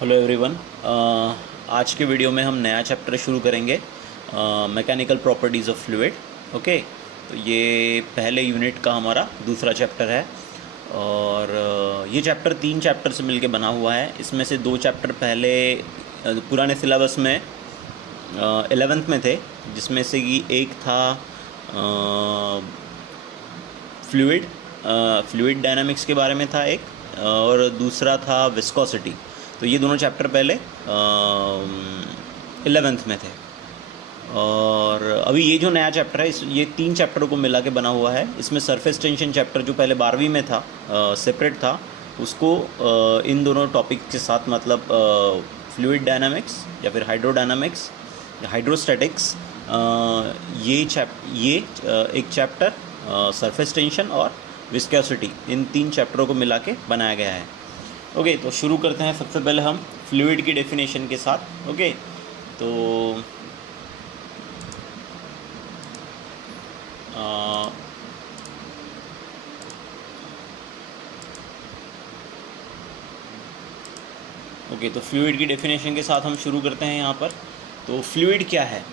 Hello everyone. आज के video में हम नया चैप्टर शुरू करेंगे, mechanical properties of fluid. Okay, तो ये पहले यूनिट का हमारा दूसरा चैप्टर है और ये चैप्टर 3 चैप्टर से मिलके बना हुआ है। इसमें से 2 चैप्टर पहले पुराने सिलेबस में 11th में थे, जिसमें से कि एक था फ्लूइड डायनामिक्स के बारे में था एक, और दूसरा था विस्कोसिटी। तो ये दोनों चैप्टर पहले 11th में थे। और अभी ये जो नया चैप्टर है ये 3 चैप्टरों को मिला के बना हुआ है। इसमें सरफेस टेंशन चैप्टर जो पहले 12वीं में था, सेपरेट था, उसको इन दोनों टॉपिक के साथ, मतलब फ्लूइड डायनामिक्स या फिर हाइड्रोडायनामिक्स या हाइड्रोस्टैटिक्स, ये एक चैप्टर सरफेस टेंशन और विस्कोसिटी, इन 3 चैप्टरों को मिला के बनाया गया है। ओके, तो शुरू करते हैं सबसे पहले हम फ्लूइड की डेफिनेशन के साथ। ओके, तो तो फ्लूइड की डेफिनेशन के साथ हम शुरू करते हैं यहाँ पर। तो फ्लूइड क्या है?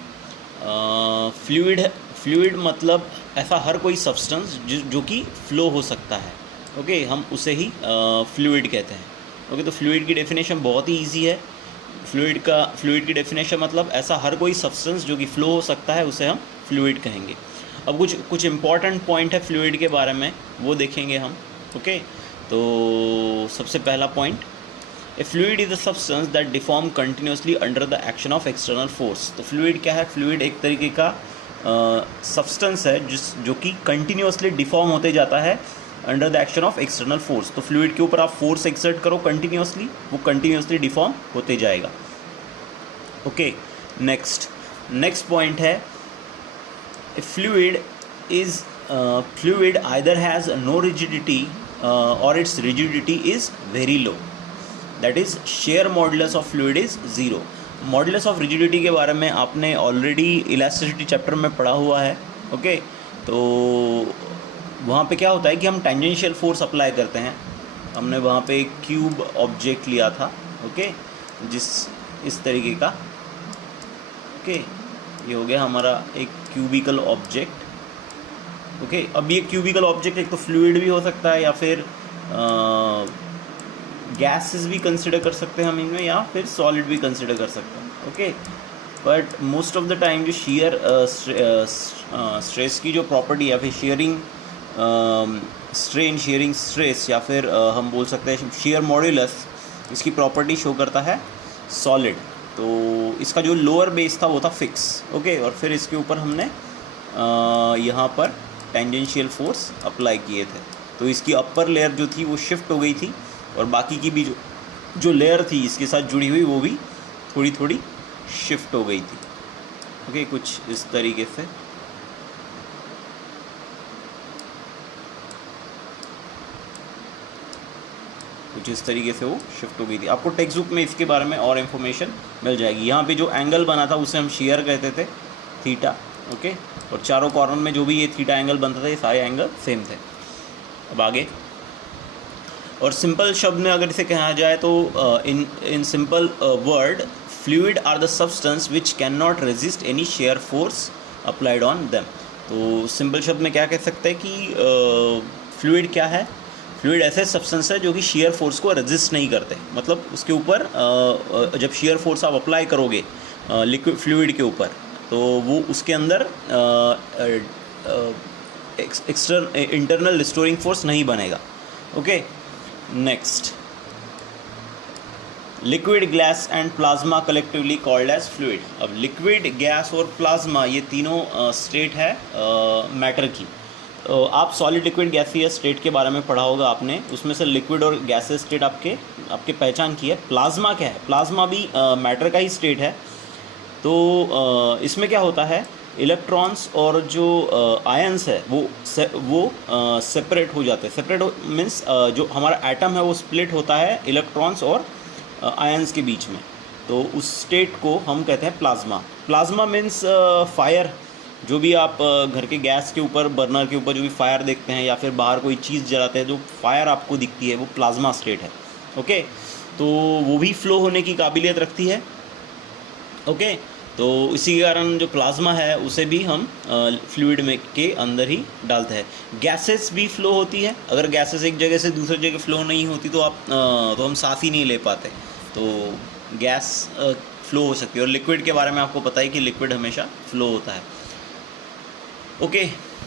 फ्लूइड मतलब ऐसा हर कोई सब्सटेंस जो कि फ्लो हो सकता है। ओके, हम उसे ही फ्लूइड कहते हैं। ओके, तो फ्लूइड की डेफिनेशन बहुत ही इजी है। फ्लूइड की डेफिनेशन मतलब ऐसा हर कोई सब्सटेंस जो कि फ्लो हो सकता है, उसे हम फ्लूइड कहेंगे। अब कुछ इंपॉर्टेंट पॉइंट है फ्लूइड के बारे में, वो देखेंगे हम। ओके, तो सबसे पहला point, A fluid is a substance that deform continuously under the action of external force. तो फ्लूइड क्या है? फ्लूइड एक तरीके का सब्सटेंस है जो कि कंटिन्यूसली डिफॉर्म होते जाता है under the action of external force. तो फ्लूइड के ऊपर आप फोर्स एक्सर्ट करो कंटिन्यूसली, वो कंटिन्यूसली डिफॉर्म होते जाएगा। ओके, नेक्स्ट पॉइंट है, fluid either has no rigidity और its rigidity is very low, that is shear modulus of fluid is zero. Modulus of rigidity के बारे में आपने ऑलरेडी इलास्टिसिटी चैप्टर में पढ़ा हुआ है। ओके, तो वहाँ पे क्या होता है कि हम टेंजेंशियल फोर्स अप्लाई करते हैं। हमने वहाँ पे एक क्यूब ऑब्जेक्ट लिया था। ओके, इस तरीके का। ओके, ये हो गया हमारा एक क्यूबिकल ऑब्जेक्ट। ओके, अब ये क्यूबिकल ऑब्जेक्ट एक तो फ्लूइड भी हो सकता है या फिर गैसेस भी कंसिडर कर सकते हैं हम इनमें, या फिर सॉलिड भी कंसिडर कर सकते हैं। Okay, but most of the time जो शेयर स्ट्रेस की जो प्रॉपर्टी या फिर शेयरिंग शेयरिंग स्ट्रेस, या फिर हम बोल सकते हैं शेयर मॉड्यूलस, इसकी प्रॉपर्टी शो करता है सॉलिड। तो इसका जो लोअर बेस था वो था फिक्स। ओके, और फिर इसके ऊपर हमने यहाँ पर टेंजेंशियल फोर्स अप्लाई किए थे। तो इसकी अपर लेयर जो थी वो शिफ्ट हो गई थी, और बाकी की भी जो लेयर थी इसके साथ जुड़ी हुई वो भी थोड़ी थोड़ी शिफ्ट हो गई थी। ओके, कुछ इस तरीके से। वो शिफ्ट हो गई थी। आपको टेक्स्ट बुक में इसके बारे में और इन्फॉर्मेशन मिल जाएगी। यहाँ पे जो एंगल बना था उसे हम शेयर कहते थे, थीटा। ओके, और चारों कॉर्नर में जो भी ये थीटा एंगल बनता था, ये सारे एंगल सेम थे। अब आगे, और सिंपल शब्द में अगर इसे कहा जाए तो in simple word, fluid are the substance which can not resist any shear force applied on them. तो सिंपल शब्द में क्या कह सकते हैं कि फ्लूइड क्या है? फ्लूइड ऐसे सब्सटेंस है जो कि शेयर फोर्स को रेजिस्ट नहीं करते। मतलब उसके ऊपर जब शेयर फोर्स आप अप्लाई करोगे लिक्विड फ्लूइड के ऊपर, तो वो उसके अंदर इंटरनल रिस्टोरिंग फोर्स नहीं बनेगा। Okay, next, liquid, gas and plasma collectively called as fluid. अब लिक्विड, गैस और प्लाज्मा, ये तीनों स्टेट है मैटर की। तो आप सॉलिड, लिक्विड, गैसीय स्टेट के बारे में पढ़ा होगा आपने। उसमें से लिक्विड और गैसीय स्टेट आपके पहचान की है। प्लाज्मा क्या है? प्लाज्मा भी मैटर का ही स्टेट है। तो इसमें क्या होता है, इलेक्ट्रॉन्स और जो आयंस है वो सेपरेट हो जाते हैं। सेपरेट मीन्स जो हमारा एटम है वो स्प्लिट होता है इलेक्ट्रॉन्स और आयंस के बीच में। तो उस स्टेट को हम कहते हैं प्लाज्मा। Plasma means fire. जो भी आप घर के गैस के ऊपर, बर्नर के ऊपर जो भी फायर देखते हैं, या फिर बाहर कोई चीज़ जलाते हैं जो फायर आपको दिखती है, वो प्लाज्मा स्टेट है। ओके, तो वो भी फ्लो होने की काबिलियत रखती है। ओके, तो इसी के कारण जो प्लाज्मा है उसे भी हम फ्लूइड में के अंदर ही डालते हैं। गैसेस भी फ्लो होती है। अगर गैसेस एक जगह से दूसरी जगह फ्लो नहीं होती तो तो हम सांस ही नहीं ले पाते। तो गैस फ्लो हो सकती है। और लिक्विड के बारे में आपको पता है कि लिक्विड हमेशा फ्लो होता है। ओके,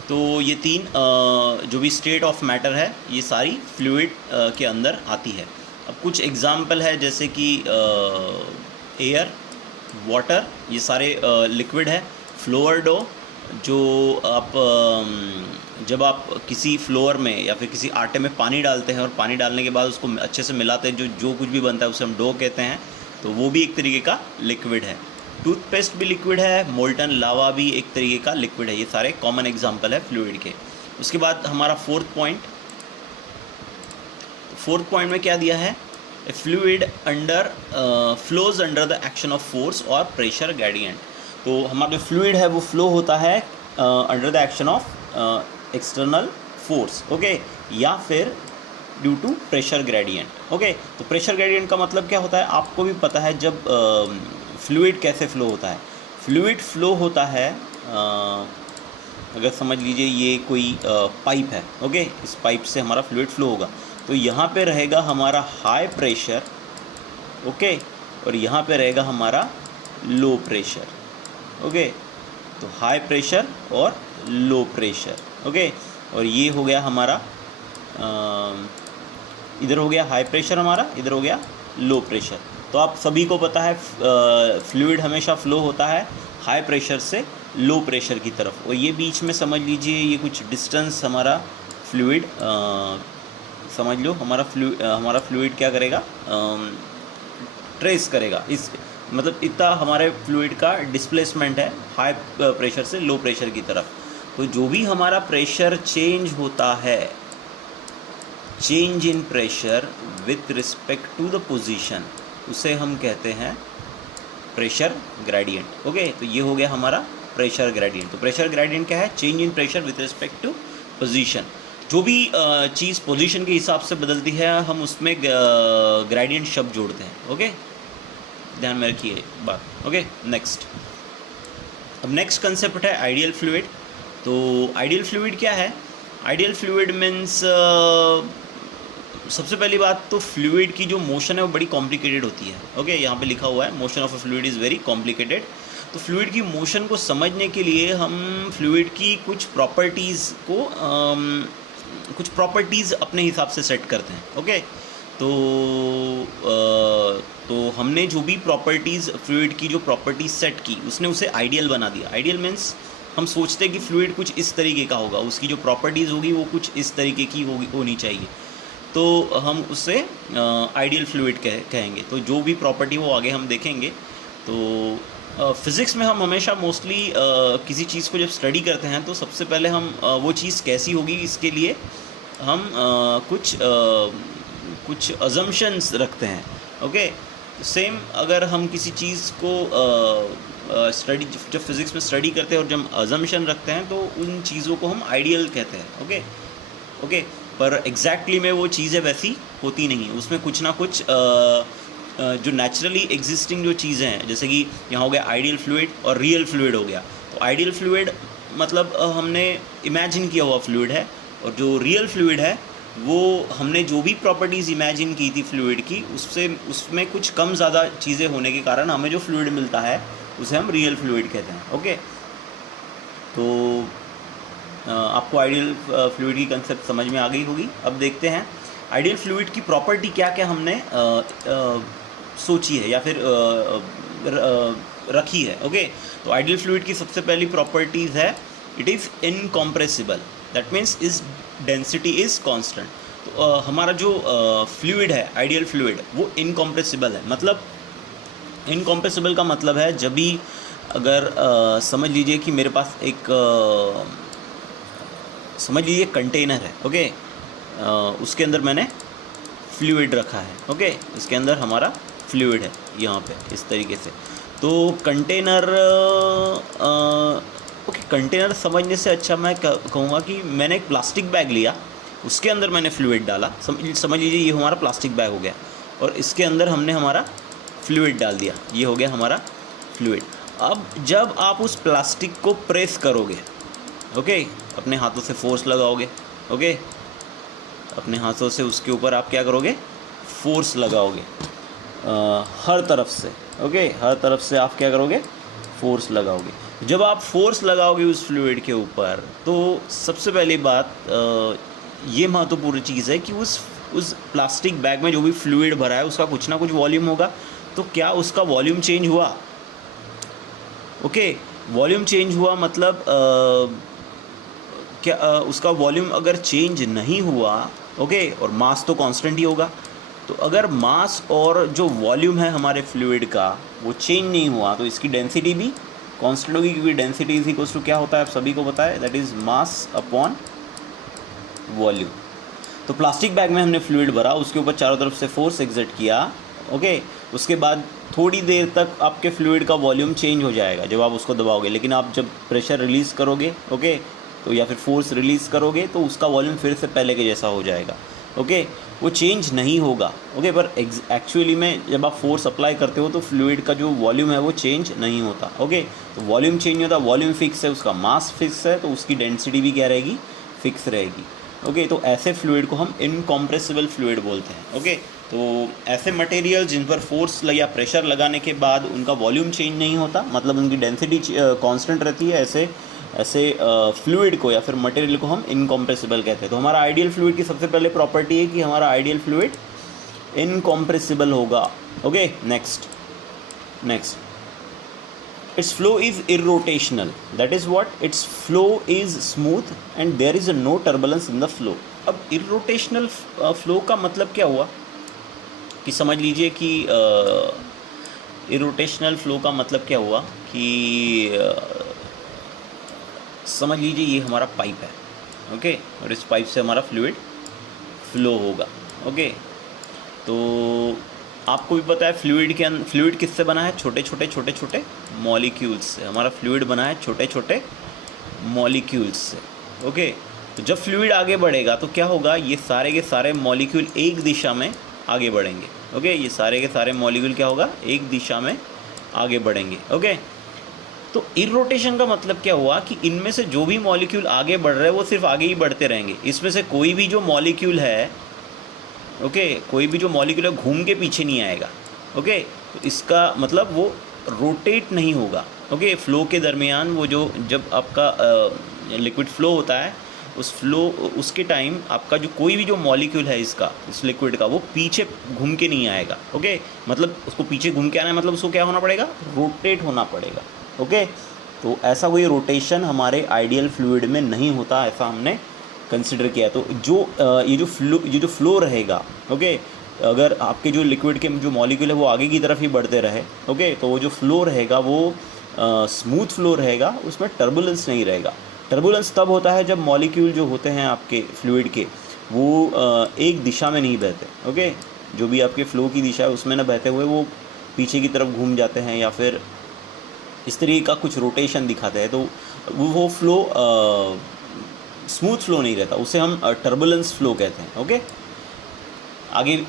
तो ये तीन जो भी स्टेट ऑफ मैटर है ये सारी फ्लूइड के अंदर आती है। अब कुछ एग्जाम्पल है जैसे कि एयर, वाटर, ये सारे लिक्विड है। फ्लोर डो, जो आप जब आप किसी फ्लोर में या फिर किसी आटे में पानी डालते हैं और पानी डालने के बाद उसको अच्छे से मिलाते हैं, जो कुछ भी बनता है उसे हम डो कहते हैं, तो वो भी एक तरीके का लिक्विड है। टूथपेस्ट भी लिक्विड है, मोल्टन लावा भी एक तरीके का लिक्विड है। ये सारे कॉमन एग्जाम्पल है फ्लूइड के। उसके बाद हमारा फोर्थ पॉइंट में क्या दिया है? A fluid flows under the action of force और pressure gradient। तो हमारा जो फ्लूइड है वो फ्लो होता है under the action of external force, okay, या फिर due to pressure gradient. Okay, तो प्रेशर ग्रेडियंट का मतलब क्या होता है आपको भी पता है। जब फ्लूइड कैसे फ्लो होता है? फ्लूइड फ्लो होता है, अगर समझ लीजिए ये कोई पाइप है, ओके, इस पाइप से हमारा फ्लूइड फ्लो होगा। तो यहाँ पे रहेगा हमारा हाई प्रेशर, ओके, और यहाँ पे रहेगा हमारा लो प्रेशर, ओके। तो हाई प्रेशर और लो प्रेशर, ओके। और ये हो गया हमारा इधर हो गया हाई प्रेशर हमारा, इधर हो गया लो प्रेशर। तो आप सभी को पता है फ्लूइड हमेशा फ्लो होता है हाई प्रेशर से लो प्रेशर की तरफ। और ये बीच में समझ लीजिए ये कुछ डिस्टेंस हमारा फ्लूइड समझ लो, हमारा फ्लूइड क्या करेगा? ट्रेस करेगा। इस मतलब इतना हमारे फ्लूइड का डिस्प्लेसमेंट है हाई प्रेशर से लो प्रेशर की तरफ। तो जो भी हमारा प्रेशर चेंज होता है, change in pressure with respect to the position, उसे हम कहते हैं प्रेशर ग्रेडियंट। ओके, तो ये हो गया हमारा प्रेशर ग्रेडियंट। तो प्रेशर ग्रेडियंट क्या है? Change in pressure with respect to position. जो भी चीज़ पोजीशन के हिसाब से बदलती है हम उसमें ग्रेडियंट शब्द जोड़ते हैं। ओके, ध्यान में रखिए बात। Okay, next. अब नेक्स्ट कंसेप्ट है आइडियल फ्लूइड। तो आइडियल फ्लूइड क्या है? आइडियल फ्लूइड मीन्स सबसे पहली बात तो फ्लूइड की जो मोशन है वो बड़ी कॉम्प्लिकेटेड होती है। ओके, यहाँ पे लिखा हुआ है motion of a fluid is very complicated. तो फ्लूइड की मोशन को समझने के लिए हम फ्लूइड की कुछ प्रॉपर्टीज़ अपने हिसाब से सेट करते हैं। ओके, तो हमने जो भी प्रॉपर्टीज़ फ्लूइड की जो प्रॉपर्टीज़ सेट की उसने उसे आइडियल बना दिया। आइडियल मीन्स हम सोचते हैं कि फ्लूइड कुछ इस तरीके का होगा, उसकी जो प्रॉपर्टीज़ होगी वो कुछ इस तरीके की होनी चाहिए, तो हम उससे आइडियल फ्लूइड कहेंगे। तो जो भी प्रॉपर्टी वो आगे हम देखेंगे। तो फिज़िक्स में हम हमेशा मोस्टली किसी चीज़ को जब स्टडी करते हैं तो सबसे पहले हम वो चीज़ कैसी होगी इसके लिए हम कुछ अजम्पशंस रखते हैं। ओके, सेम अगर हम किसी चीज़ को स्टडी जब फिज़िक्स में स्टडी करते हैं और जब अजम्पशन रखते हैं तो उन चीज़ों को हम आइडियल कहते हैं। ओके, पर एग्जैक्टली में वो चीज़ें वैसी होती नहीं, उसमें कुछ ना कुछ जो नेचुरली एग्जिस्टिंग जो चीज़ें हैं, जैसे कि यहाँ हो गया आइडियल फ्लूइड और रियल फ्लूइड हो गया। तो आइडियल फ्लूइड मतलब हमने इमेजिन किया हुआ फ्लूइड है, और जो रियल फ्लूइड है वो हमने जो भी प्रॉपर्टीज़ इमेजिन की थी फ्लूइड की उसमें कुछ कम ज़्यादा चीज़ें होने के कारण हमें जो फ्लूइड मिलता है उसे हम रियल फ्लूइड कहते हैं। ओके, तो आपको आइडियल फ्लूइड की कंसेप्ट समझ में आ गई होगी। अब देखते हैं आइडियल फ्लूइड की प्रॉपर्टी क्या क्या हमने सोची है या फिर रखी है। ओके, तो आइडियल फ्लूइड की सबसे पहली प्रॉपर्टीज़ है it is incompressible, that means is density is constant. तो हमारा जो फ्लूइड है आइडियल फ्लूइड वो इनकम्प्रेसिबल है। मतलब इनकम्प्रेसिबल का मतलब है जब भी अगर समझ लीजिए कि मेरे पास एक समझ लीजिए कंटेनर है। ओके, उसके अंदर मैंने फ्लूइड रखा है। ओके, इसके अंदर हमारा फ्लूइड है यहाँ पे इस तरीके से। तो कंटेनर कंटेनर समझने से अच्छा मैं कहूँगा कि मैंने एक प्लास्टिक बैग लिया, उसके अंदर मैंने फ्लूइड डाला। समझ लीजिए ये हमारा प्लास्टिक बैग हो गया। और इसके अंदर हमने हमारा फ्लूइड डाल दिया, ये हो गया हमारा फ्लूइड। अब जब आप उस प्लास्टिक को प्रेस करोगे, ओके, अपने हाथों से फोर्स लगाओगे, ओके, अपने हाथों से उसके ऊपर आप क्या करोगे, फोर्स लगाओगे हर तरफ से, ओके, हर तरफ से आप क्या करोगे, फोर्स लगाओगे। जब आप फोर्स लगाओगे उस फ्लूइड के ऊपर, तो सबसे पहली बात ये महत्वपूर्ण चीज़ है कि उस प्लास्टिक बैग में जो भी फ्लूइड भरा है उसका कुछ ना कुछ वॉल्यूम होगा। तो क्या उसका वॉल्यूम चेंज हुआ? ओके, वॉल्यूम चेंज हुआ मतलब क्या उसका वॉल्यूम अगर चेंज नहीं हुआ, ओके, और मास तो कांस्टेंट ही होगा, तो अगर मास और जो वॉल्यूम है हमारे फ्लूइड का वो चेंज नहीं हुआ तो इसकी डेंसिटी भी कांस्टेंट होगी, क्योंकि डेंसिटी इज इक्वल्स टू क्या होता है आप सभी को पता है, that is mass upon volume. तो प्लास्टिक बैग में हमने फ्लूइड भरा, उसके ऊपर चारों तरफ से फोर्स एग्जर्ट किया, ओके, उसके बाद थोड़ी देर तक आपके फ्लूइड का वॉल्यूम चेंज हो जाएगा जब आप उसको दबाओगे, लेकिन आप जब प्रेशर रिलीज़ करोगे, ओके, तो या फिर फोर्स रिलीज़ करोगे तो उसका वॉल्यूम फिर से पहले के जैसा हो जाएगा, ओके, वो चेंज नहीं होगा, ओके। पर एक्चुअली में जब आप फोर्स अप्लाई करते हो तो फ्लूइड का जो वॉल्यूम है वो चेंज नहीं होता, ओके। तो वॉल्यूम चेंज नहीं होता, वॉल्यूम फिक्स है, उसका मास फिक्स है, तो उसकी डेंसिटी भी क्या रहेगी, फिक्स रहेगी, ओके। तो ऐसे फ्लूइड को हम इनकम्प्रेसिबल फ्लूइड बोलते हैं, ओके। तो ऐसे मटेरियल जिन पर फोर्स या प्रेशर लगाने के बाद उनका वॉल्यूम चेंज नहीं होता, मतलब उनकी डेंसिटी कांस्टेंट रहती है, ऐसे फ्लूइड को या फिर मटेरियल को हम इनकम्प्रेसिबल कहते हैं। तो हमारा आइडियल फ्लूइड की सबसे पहले प्रॉपर्टी है कि हमारा आइडियल फ्लूइड इनकम्प्रेसिबल होगा, okay. Next its flow is irrotational, that is what, its flow is smooth and there is no turbulence in the flow। अब irrotational flow का मतलब क्या हुआ कि समझ लीजिए कि irrotational flow का मतलब क्या हुआ कि समझ लीजिए ये हमारा पाइप है, ओके, और इस पाइप से हमारा फ्लूइड फ्लो होगा, ओके। तो आपको भी पता है फ्लूइड किससे बना है, छोटे छोटे मॉलिक्यूल्स से। हमारा फ्लूइड बना है छोटे छोटे मॉलिक्यूल्स से, ओके। तो जब फ्लूइड आगे बढ़ेगा तो क्या होगा, ये सारे के सारे मॉलिक्यूल एक दिशा में आगे बढ़ेंगे, ओके। ये सारे के सारे मॉलिक्यूल क्या होगा, एक दिशा में आगे बढ़ेंगे, ओके। तो इरोटेशन का मतलब क्या हुआ कि इनमें से जो भी मॉलिक्यूल आगे बढ़ रहे हैं वो सिर्फ आगे ही बढ़ते रहेंगे। इसमें से कोई भी जो मॉलिक्यूल है, ओके, कोई भी जो मॉलिक्यूल है घूम के पीछे नहीं आएगा, ओके। तो इसका मतलब वो रोटेट नहीं होगा, ओके। फ्लो के दरमियान वो जो जब आपका लिक्विड फ्लो होता है उसके टाइम आपका जो कोई भी जो मॉलिक्यूल है इस लिक्विड का वो पीछे घूम के नहीं आएगा, ओके। मतलब उसको पीछे घूम के आना है, मतलब उसको क्या होना पड़ेगा, रोटेट होना पड़ेगा, ओके। तो ऐसा कोई रोटेशन हमारे आइडियल फ्लूइड में नहीं होता, ऐसा हमने कंसिडर किया। तो ये जो फ्लो रहेगा, ओके, अगर आपके जो लिक्विड के जो मॉलिक्यूल है वो आगे की तरफ ही बढ़ते रहे, ओके, तो वो जो फ्लो रहेगा वो स्मूथ फ्लो रहेगा, उसमें टर्बुलेंस नहीं रहेगा। टर्बुलेंस तब होता है जब मॉलिक्यूल जो होते हैं आपके फ्लूइड के वो एक दिशा में नहीं बहते, ओके। जो भी आपके फ्लो की दिशा है उसमें ना बहते हुए वो पीछे की तरफ घूम जाते हैं या फिर इस तरीके का कुछ रोटेशन दिखाते हैं, तो वो फ्लो स्मूथ फ्लो नहीं रहता, उसे हम टर्बुलेंस फ्लो कहते हैं, ओके।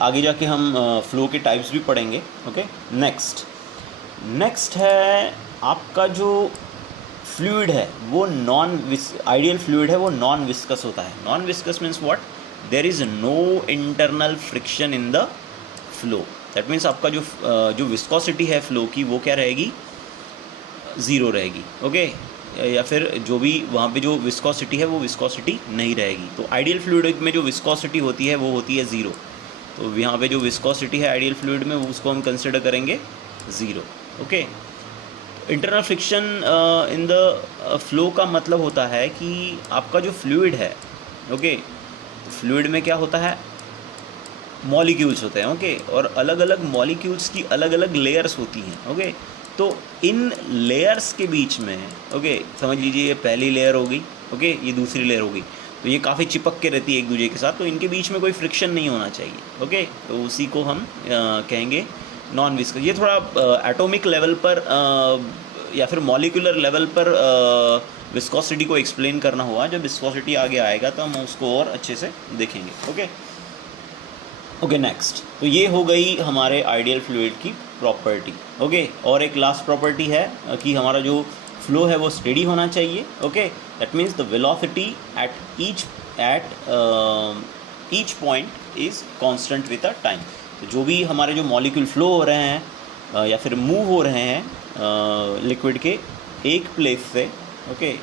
आगे जाके हम फ्लो के टाइप्स भी पढ़ेंगे, ओके। नेक्स्ट है आपका जो फ्लूइड है वो आइडियल फ्लूइड है वो नॉन विस्कस होता है। Non viscous means what, there is no internal friction in the flow. That means आपका जो विस्कोसिटी है फ्लो की वो क्या रहेगी, ज़ीरो रहेगी, ओके। या फिर जो भी वहाँ पे जो विस्कोसिटी है वो विस्कोसिटी नहीं रहेगी। तो आइडियल फ्लूइड में जो विस्कोसिटी होती है वो होती है ज़ीरो। तो यहाँ पे जो विस्कोसिटी है आइडियल फ्लूइड में उसको हम कंसिडर करेंगे zero, okay. Internal friction in the flow का मतलब होता है कि आपका जो फ्लूइड है, ओके, फ्लूइड में क्या होता है, मॉलिक्यूल्स होते हैं, ओके, और अलग अलग मॉलिक्यूल्स की अलग अलग लेयर्स होती हैं, ओके। तो इन लेयर्स के बीच में, ओके, समझ लीजिए ये पहली लेयर होगी, ओके, ये दूसरी लेयर होगी, तो ये काफ़ी चिपक के रहती है एक दूसरे के साथ, तो इनके बीच में कोई फ्रिक्शन नहीं होना चाहिए, ओके। तो उसी को हम कहेंगे नॉन विस्कस। ये थोड़ा एटॉमिक लेवल पर या फिर मॉलिक्यूलर लेवल पर विस्कोसिटी को एक्सप्लेन करना हुआ। जब विस्कोसिटी आगे आएगा तो हम उसको और अच्छे से देखेंगे, ओके। ओके नेक्स्ट, तो ये हो गई हमारे आइडियल फ्लूइड की प्रॉपर्टी। ओके, और एक लास्ट प्रॉपर्टी है कि हमारा जो फ्लो है वो स्टेडी होना चाहिए। Okay, that means the velocity at each point is constant with a time. तो जो भी हमारे जो मॉलिक्यूल फ्लो हो रहे हैं या फिर मूव हो रहे हैं लिक्विड के एक प्लेस से, ओके,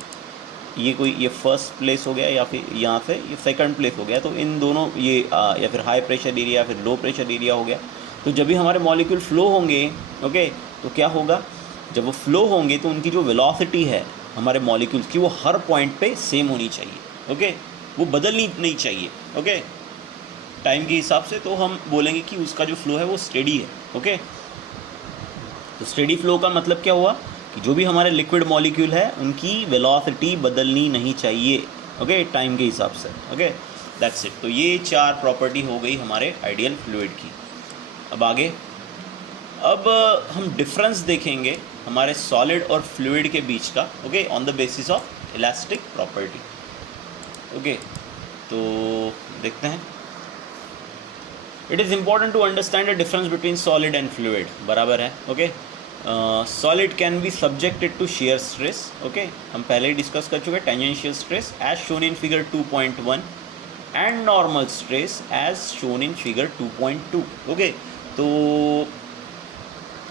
ये फर्स्ट प्लेस हो गया या फिर यहाँ से ये सेकंड प्लेस हो गया, तो इन दोनों ये या फिर हाई प्रेशर एरिया या फिर लो प्रेशर एरिया हो गया। तो जब भी हमारे मॉलिक्यूल फ्लो होंगे, ओके, तो क्या होगा, जब वो फ्लो होंगे तो उनकी जो वेलोसिटी है हमारे मॉलिक्यूल्स की वो हर पॉइंट पे सेम होनी चाहिए। ओके, वो बदलनी नहीं चाहिए। ओके, टाइम के हिसाब से तो हम बोलेंगे कि उसका जो फ्लो है वो स्टेडी है। ओके, तो स्टेडी फ्लो का मतलब क्या हुआ कि जो भी हमारे लिक्विड मॉलिक्यूल है उनकी वेलोसिटी बदलनी नहीं चाहिए। ओके, टाइम के हिसाब से। Okay, that's it. तो ये 4 प्रॉपर्टी हो गई हमारे आइडियल फ्लूइड की। अब आगे, अब हम डिफरेंस देखेंगे हमारे सॉलिड और फ्लूइड के बीच का। Okay, on the basis of elastic property. Okay, तो देखते हैं। It is important to understand the difference between solid and fluid. बराबर है। Okay, solid can be subjected to shear stress. Okay, हम पहले ही डिस्कस कर चुके हैं tangential stress as shown in figure 2.1 and normal stress as shown in figure 2.2। Okay, तो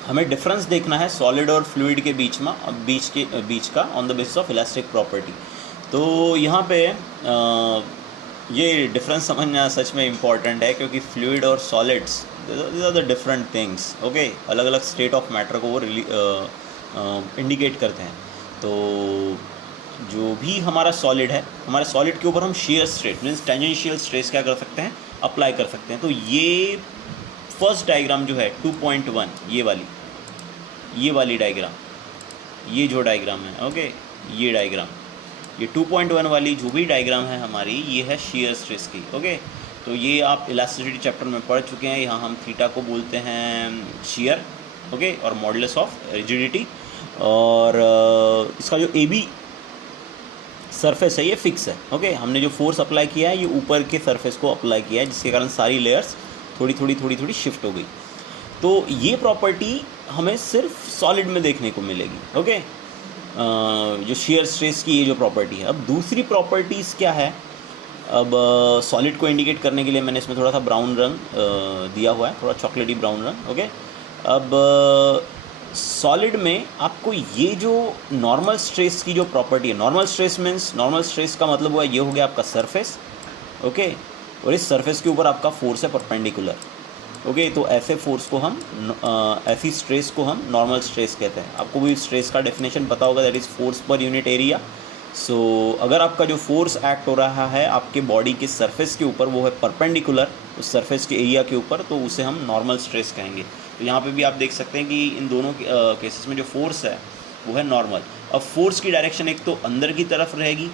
हमें डिफरेंस देखना है सॉलिड और फ्लूइड के बीच का on the basis of elastic property. तो यहाँ पे ये डिफरेंस समझना सच में इम्पॉर्टेंट है, क्योंकि फ्लूइड और solids these are the different things. Okay, अलग अलग स्टेट ऑफ मैटर को वो इंडिकेट करते हैं। तो जो भी हमारा सॉलिड है, हमारे सॉलिड के ऊपर हम shear stress means tangential stress क्या कर सकते हैं, अप्लाई कर सकते हैं। तो ये फर्स्ट डायग्राम जो है 2.1, ये वाली डायग्राम, ये जो डायग्राम है, ओके, ये डायग्राम, ये 2.1 वाली जो भी डायग्राम है हमारी, ये है शेयर स्ट्रेस की। ओके, तो ये आप इलास्टिसिटी चैप्टर में पढ़ चुके हैं। यहाँ हम थीटा को बोलते हैं शेयर, ओके, और मॉडुलस ऑफ रिजिडिटी। और इसका जो ए बी सरफेस है ये फिक्स है। ओके, हमने जो फोर्स अप्लाई किया है ये ऊपर के सरफेस को अप्लाई किया है, जिसके कारण सारी लेयर्स थोड़ी थोड़ी शिफ्ट हो गई। तो ये प्रॉपर्टी हमें सिर्फ सॉलिड में देखने को मिलेगी। ओके, जो शेयर स्ट्रेस की ये जो प्रॉपर्टी है। अब दूसरी प्रॉपर्टीज़ क्या है, अब सॉलिड को इंडिकेट करने के लिए मैंने इसमें थोड़ा सा ब्राउन रंग दिया हुआ है, थोड़ा चॉकलेटी ब्राउन रंग। ओके, अब सॉलिड में आपको ये जो नॉर्मल स्ट्रेस की जो प्रॉपर्टी है, normal stress means, normal stress का मतलब हुआ ये हो गया आपका सरफेस। ओके, और इस सरफेस के ऊपर आपका फोर्स है परपेंडिकुलर। ओके, तो ऐसे फोर्स को हम ऐसी स्ट्रेस को हम नॉर्मल स्ट्रेस कहते हैं। आपको भी स्ट्रेस का डेफिनेशन पता होगा, that is force per unit area. So अगर आपका जो फोर्स एक्ट हो रहा है आपके बॉडी के सरफेस के ऊपर, वो है परपेंडिकुलर उस सरफेस के एरिया के ऊपर, तो उसे हम नॉर्मल स्ट्रेस कहेंगे। तो यहाँ पे भी आप देख सकते हैं कि इन दोनों केसेस में जो फोर्स है वो है नॉर्मल। अब फोर्स की डायरेक्शन एक तो अंदर की तरफ रहेगी,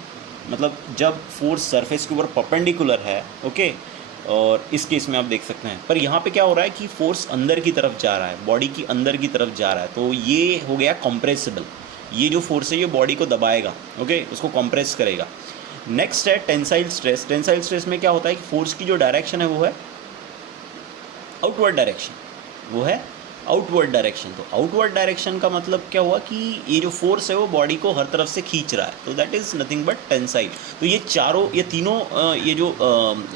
मतलब जब फोर्स सरफेस के ऊपर परपेंडिकुलर है, ओके, और इस केस में आप देख सकते हैं। पर यहाँ पे क्या हो रहा है कि फोर्स अंदर की तरफ जा रहा है, बॉडी की अंदर की तरफ जा रहा है, तो ये हो गया कंप्रेसिबल। ये जो फोर्स है ये बॉडी को दबाएगा, ओके, उसको कंप्रेस करेगा। नेक्स्ट है टेंसाइल स्ट्रेस। टेंसाइल स्ट्रेस में क्या होता है कि फोर्स की जो डायरेक्शन है वो है आउटवर्ड डायरेक्शन, वो है आउटवर्ड डायरेक्शन। तो आउटवर्ड डायरेक्शन का मतलब क्या हुआ कि ये जो फोर्स है वो बॉडी को हर तरफ से खींच रहा है, तो that is nothing but tensile. तो ये तीनों ये जो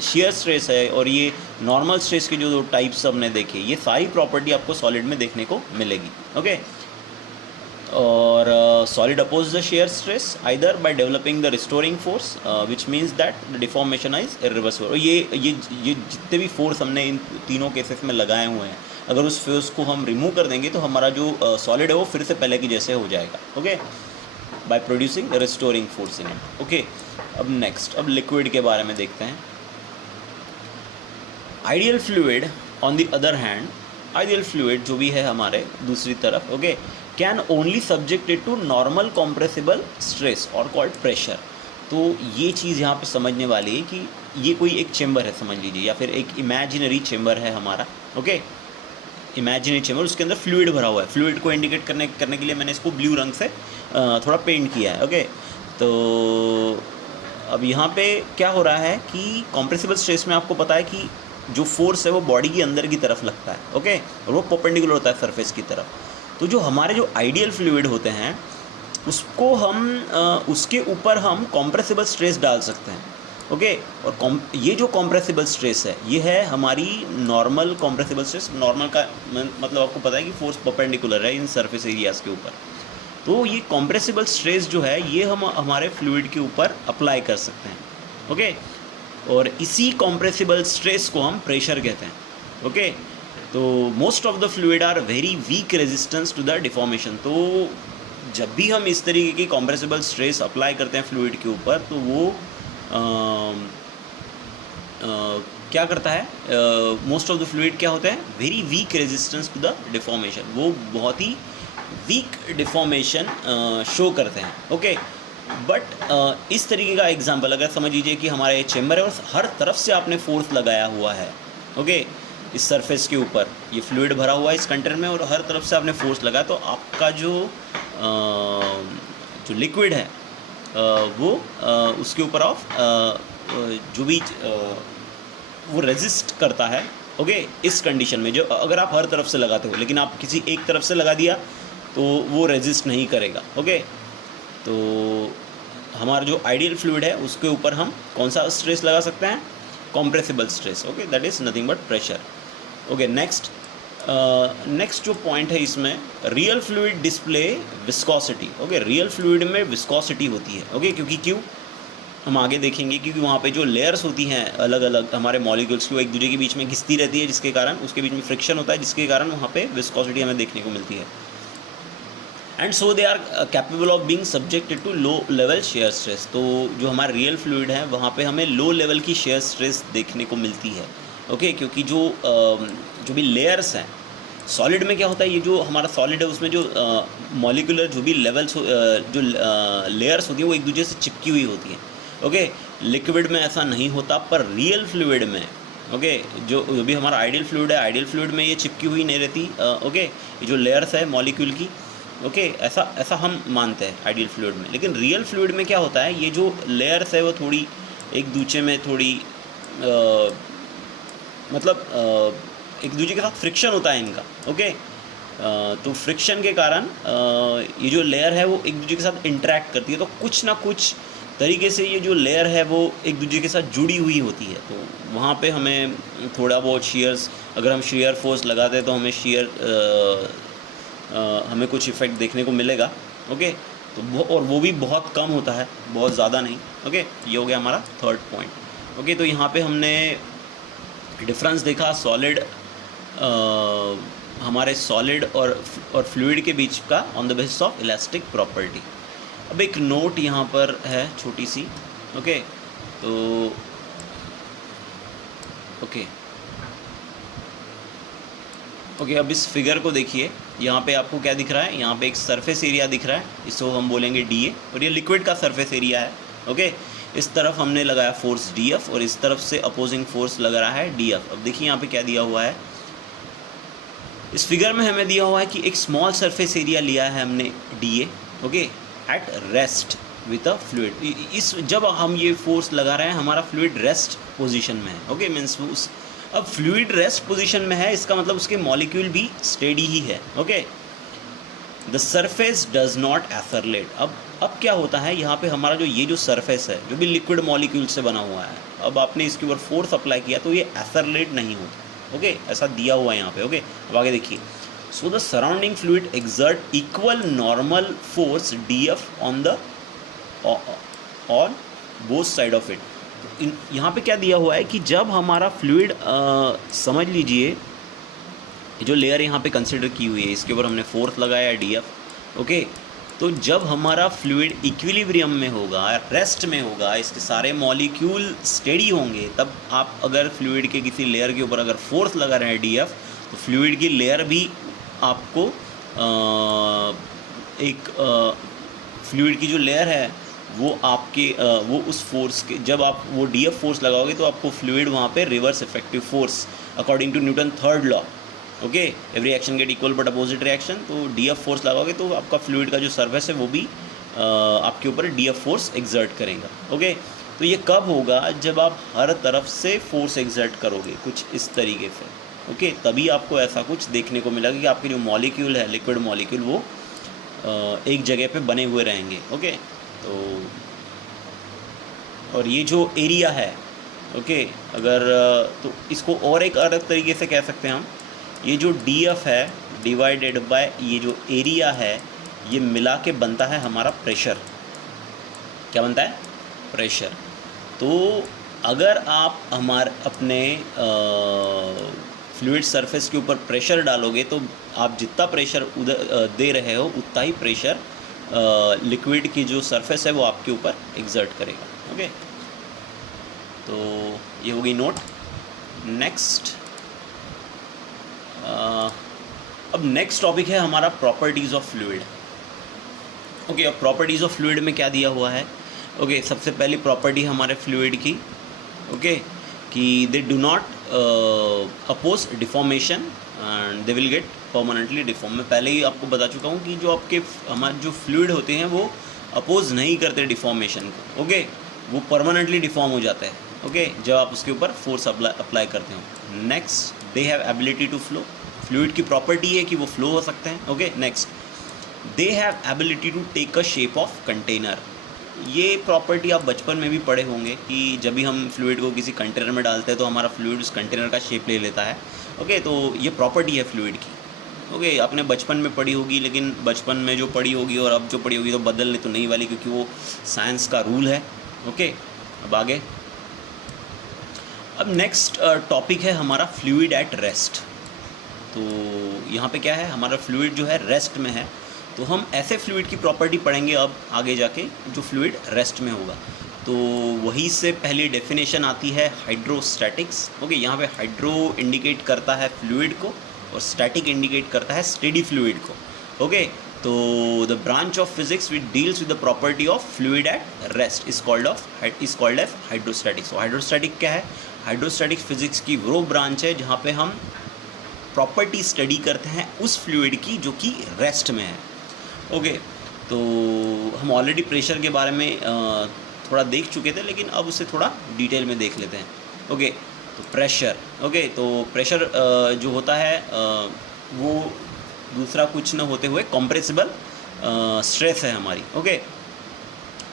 शेयर स्ट्रेस है और ये नॉर्मल स्ट्रेस के जो टाइप्स हमने देखे, ये सारी प्रॉपर्टी आपको सॉलिड में देखने को मिलेगी। ओके, और solid oppose the shear stress either by developing the restoring force which means that the deformation is irreversible. ये जितने भी फोर्स हमने इन तीनों केसेस में लगाए हुए हैं, अगर उस फोर्स को हम रिमूव कर देंगे तो हमारा जो सॉलिड है वो फिर से पहले की जैसे हो जाएगा। Okay, by producing restoring force in it. Okay, अब नेक्स्ट, अब लिक्विड के बारे में देखते हैं। Ideal fluid on the other hand, ideal fluid जो भी है हमारे दूसरी तरफ, okay, can only subjected to normal compressible stress और कॉल्ड प्रेशर। तो ये चीज़ यहाँ पे समझने वाली है कि ये कोई एक चेम्बर है समझ लीजिए, या फिर एक इमेजिनरी चेम्बर है हमारा। ओके, इमेजिनरी चेम्बर, उसके अंदर फ्लूइड भरा हुआ है। फ्लूइड को इंडिकेट करने के लिए मैंने इसको ब्लू रंग से थोड़ा पेंट किया है। ओके, तो अब यहाँ पे क्या हो रहा है कि कॉम्प्रेसिबल स्ट्रेस में आपको पता है कि जो फोर्स है वो बॉडी के अंदर की तरफ लगता है, ओके, और वो परपेंडिकुलर होता है सरफेस की तरफ। तो जो हमारे जो आइडियल फ्लूइड होते हैं उसको हम उसके ऊपर हम कॉम्प्रेसिबल स्ट्रेस डाल सकते हैं, ओके। और ये जो कॉम्प्रेसिबल स्ट्रेस है ये है हमारी नॉर्मल कॉम्प्रेसिबल स्ट्रेस। नॉर्मल का मतलब आपको पता है कि फोर्स परपेंडिकुलर है इन सरफेस एरियाज़ के ऊपर। तो ये कॉम्प्रेसिबल स्ट्रेस जो है ये हम हमारे फ्लूइड के ऊपर अप्लाई कर सकते हैं, ओके। और इसी कॉम्प्रेसिबल स्ट्रेस को हम प्रेशर कहते हैं, ओके। तो most of the fluid are very weak resistance to the deformation. तो जब भी हम इस तरीके की कॉम्प्रेसिबल स्ट्रेस अप्लाई करते हैं फ्लूइड के ऊपर तो वो क्या करता है, मोस्ट ऑफ द फ्लूइड क्या होता है, very weak resistance to the deformation. वो बहुत ही वीक डिफॉर्मेशन शो करते हैं, ओके। बट इस तरीके का एग्जांपल अगर समझ लीजिए कि हमारा ये चेम्बर है और हर तरफ से आपने फोर्स लगाया हुआ है, ओके, इस सरफेस के ऊपर ये फ्लूइड भरा हुआ है इस कंटेनर में और हर तरफ से आपने फोर्स लगाया, तो आपका जो लिक्विड है वो उसके ऊपर ऑफ जो भी वो रेजिस्ट करता है, ओके। इस कंडीशन में जो अगर आप हर तरफ से लगाते हो लेकिन आप किसी एक तरफ से लगा दिया तो वो रेजिस्ट नहीं करेगा, ओके। तो हमारा जो आइडियल फ्लूइड है उसके ऊपर हम कौन सा स्ट्रेस लगा सकते हैं, compressible stress, okay, that is nothing but pressure, okay. Next जो पॉइंट है इसमें, real fluid display viscosity, okay. Real fluid में विस्कोसिटी होती है, ओके, क्यों हम आगे देखेंगे क्योंकि वहाँ पे जो लेयर्स होती हैं अलग अलग हमारे मॉलिक्यूल्स की वो एक दूसरे के बीच में घिसती रहती है, जिसके कारण उसके बीच में फ्रिक्शन होता है, जिसके कारण वहाँ पे विस्कोसिटी हमें देखने को मिलती है। And so they are capable of being subjected to low level shear stress. तो जो हमारा रियल फ्लूइड है वहाँ पे हमें लो लेवल की शेयर स्ट्रेस देखने को मिलती है, ओके, क्योंकि जो भी लेयर्स हैं सॉलिड में क्या होता है, ये जो हमारा सॉलिड है उसमें जो मॉलिक्यूलर जो भी लेवल्स जो लेयर्स होती हैं वो एक दूसरे से चिपकी हुई होती हैं, ओके। लिक्विड में ऐसा नहीं होता, पर रियल फ्लूइड में, ओके, जो भी हमारा आइडियल फ्लूइड है, आइडियल फ्लूइड में ये चिपकी हुई नहीं रहती, ओके, ये जो लेयर्स है मॉलिक्यूल की, ओके, ऐसा हम मानते हैं आइडियल फ्लूइड में। लेकिन रियल फ्लूइड में क्या होता है, ये जो लेयर्स है वो थोड़ी एक दूसरे में थोड़ी एक दूसरे के साथ फ्रिक्शन होता है इनका, ओके। तो फ्रिक्शन के कारण ये जो लेयर है वो एक दूसरे के साथ इंटरेक्ट करती है, तो कुछ ना कुछ तरीके से ये जो लेयर है वो एक दूसरे के साथ जुड़ी हुई होती है। तो वहाँ पे हमें थोड़ा बहुत शेयर्स, अगर हम शेयर फोर्स लगाते हैं तो हमें हमें कुछ इफ़ेक्ट देखने को मिलेगा, ओके। तो और वो भी बहुत कम होता है, बहुत ज़्यादा नहीं, ओके। ये हो गया हमारा थर्ड पॉइंट, ओके। तो यहाँ पे हमने डिफरेंस देखा सॉलिड, हमारे सॉलिड और फ्लूइड के बीच का on the basis of elastic property. अब एक नोट यहाँ पर है छोटी सी, ओके। तो ओके, अब इस फिगर को देखिए, यहाँ पे आपको क्या दिख रहा है, यहाँ पे एक सरफेस एरिया दिख रहा है, इसको हम बोलेंगे DA, और ये लिक्विड का सरफेस एरिया है, ओके। इस तरफ हमने लगाया फोर्स DF और इस तरफ से अपोजिंग फोर्स लगा रहा है DF। अब देखिए यहाँ पे क्या दिया हुआ है, इस फिगर में हमें दिया हुआ है कि एक स्मॉल सरफेस एरिया लिया है हमने DA, okay, at rest with a fluid. इस जब हम ये फोर्स लगा रहे हैं हमारा फ्लूइड रेस्ट पोजीशन में है, ओके, मीन्स अब फ्लूइड रेस्ट पोजीशन में है, इसका मतलब उसके मॉलिक्यूल भी स्टेडी ही है, okay. The surface does not एथरलेट। अब क्या होता है, यहाँ पे हमारा ये जो सरफेस है जो भी लिक्विड मॉलिक्यूल से बना हुआ है, अब आपने इसके ऊपर फोर्स अप्लाई किया तो ये एथरलेट नहीं होता, ओके, ऐसा दिया हुआ है यहाँ पे, ओके। अब आगे देखिए, so the surrounding fluid exert equal normal force DF on both side of it. यहाँ पे क्या दिया हुआ है कि जब हमारा फ्लूइड समझ लीजिए जो लेयर यहाँ पे कंसिडर की हुई है इसके ऊपर हमने फोर्स लगाया DF, ओके। तो जब हमारा फ्लूइड इक्विलिब्रियम में होगा, रेस्ट में होगा, इसके सारे मॉलिक्यूल स्टेडी होंगे, तब आप अगर फ्लूइड के किसी लेयर के ऊपर अगर फोर्स लगा रहे हैं DF, तो फ्लूइड की लेयर भी आपको फ्लूइड की जो लेयर है वो आपके वो उस फोर्स के, जब आप वो DF फोर्स लगाओगे तो आपको फ्लूइड वहाँ पे reverse effective force according to Newton third law, okay, every action get equal but opposite reaction. तो DF फोर्स लगाओगे तो आपका फ्लूइड का जो सरफेस है वो भी आपके ऊपर DF फोर्स एक्सर्ट करेगा, ओके। तो ये कब होगा, जब आप हर तरफ से फोर्स एग्जर्ट करोगे कुछ इस तरीके से, ओके, तभी आपको ऐसा कुछ देखने को मिलेगा कि आपके जो मॉलिक्यूल है, लिक्विड मॉलिक्यूल, वो एक जगह पे बने हुए रहेंगे, ओके। तो और ये जो एरिया है, ओके, अगर तो इसको और एक अलग तरीके से कह सकते हैं हम, ये जो DF है डिवाइडेड बाय ये जो एरिया है, ये मिला के बनता है हमारा प्रेशर। क्या बनता है? प्रेशर। तो अगर आप अपने फ्लूइड सरफेस के ऊपर प्रेशर डालोगे तो आप जितना प्रेशर उधर दे रहे हो उतना ही प्रेशर लिक्विड की जो सरफेस है वो आपके ऊपर एग्जर्ट करेगा, ओके। तो ये होगी नोट। नेक्स्ट, अब नेक्स्ट टॉपिक है हमारा प्रॉपर्टीज़ ऑफ फ्लूइड, ओके। अब प्रॉपर्टीज़ ऑफ फ्लूइड में क्या दिया हुआ है, ओके। सबसे पहली प्रॉपर्टी हमारे फ्लूइड की, ओके, कि they do not oppose deformation and they will get permanently deform. मैं पहले ही आपको बता चुका हूँ कि जो आपके हमारे जो फ्लूइड होते हैं वो अपोज नहीं करते डिफॉर्मेशन को, ओके, वो परमानेंटली डिफॉर्म हो जाता है, ओके, जब आप उसके ऊपर फोर्स अप्लाई करते हो। Next, they have ability to flow. Fluid की प्रॉपर्टी है कि वो फ्लो हो सकते हैं, okay. Next, they have ability to take a shape of container. ये प्रॉपर्टी आप बचपन में भी पढ़े होंगे कि जब भी हम फ्लूइड को किसी कंटेनर में डालते हैं तो हमारा फ्लूइड उस कंटेनर का शेप ले लेता है, ओके। तो ये प्रॉपर्टी है फ्लूइड की, ओके। आपने बचपन में पढ़ी होगी, लेकिन बचपन में जो पढ़ी होगी और अब जो पढ़ी होगी तो बदलने तो नहीं वाली, क्योंकि वो साइंस का रूल है, ओके। अब आगे, अब नेक्स्ट टॉपिक है हमारा फ्लूइड एट रेस्ट। तो यहाँ पे क्या है, हमारा फ्लूइड जो है रेस्ट में है, तो हम ऐसे फ्लूइड की प्रॉपर्टी पढ़ेंगे अब आगे जाके जो फ्लूइड रेस्ट में होगा। तो वही से पहली डेफिनेशन आती है हाइड्रोस्टैटिक्स, ओके। यहाँ पे हाइड्रो इंडिकेट करता है फ्लूइड को और स्टैटिक इंडिकेट करता है स्टेडी फ्लूइड को, ओके। तो the branch of physics which deals with the property of fluid at rest is called as hydrostatics. Hydrostatic क्या है? हाइड्रोस्टैटिक फिजिक्स की वो ब्रांच है जहाँ पे हम प्रॉपर्टी स्टडी करते हैं उस फ्लूइड की जो कि रेस्ट में है, ओके। तो हम ऑलरेडी प्रेशर के बारे में थोड़ा देख चुके थे, लेकिन अब उसे थोड़ा डिटेल में देख लेते हैं, ओके। तो प्रेशर, ओके, तो प्रेशर जो होता है वो दूसरा कुछ न होते हुए कंप्रेसिबल स्ट्रेस है हमारी, ओके।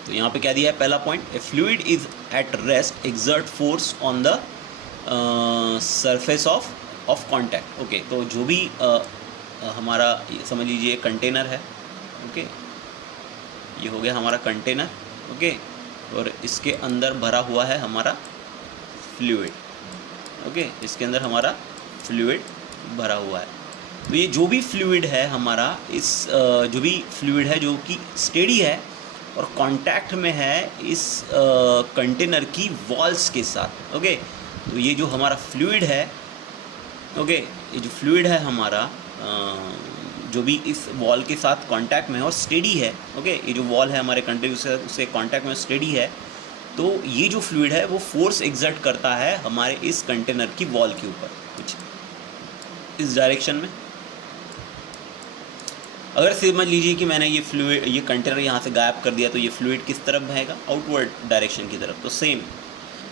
तो यहाँ पे क्या दिया है, पहला point, A fluid is at rest exert force on the surface of contact, okay. तो जो भी हमारा समझ लीजिए कंटेनर है, ओके, ये हो गया हमारा कंटेनर, ओके, और इसके अंदर भरा हुआ है हमारा फ्लूइड, ओके, इसके अंदर हमारा फ्लूइड भरा हुआ है। तो ये जो भी फ्लूइड है हमारा, इस जो भी फ्लूइड है जो कि स्टेडी है और कांटेक्ट में है इस कंटेनर की वॉल्स के साथ, ओके। तो ये जो हमारा फ्लूइड है, ओके, ये जो फ्लूइड है हमारा जो भी इस वॉल के साथ कांटेक्ट में है और स्टेडी है, ओके, ये जो वॉल है हमारे कंटेनर उससे कांटेक्ट में स्टेडी है, तो ये जो फ्लूइड है वो फोर्स एक्सर्ट करता है हमारे इस कंटेनर की वॉल के ऊपर कुछ इस डायरेक्शन में। अगर समझ लीजिए कि मैंने ये फ्लूइड, ये कंटेनर यहाँ से गायब कर दिया, तो ये फ्लूइड किस तरफ बहेगा? आउटवर्ड डायरेक्शन की तरफ। तो सेम,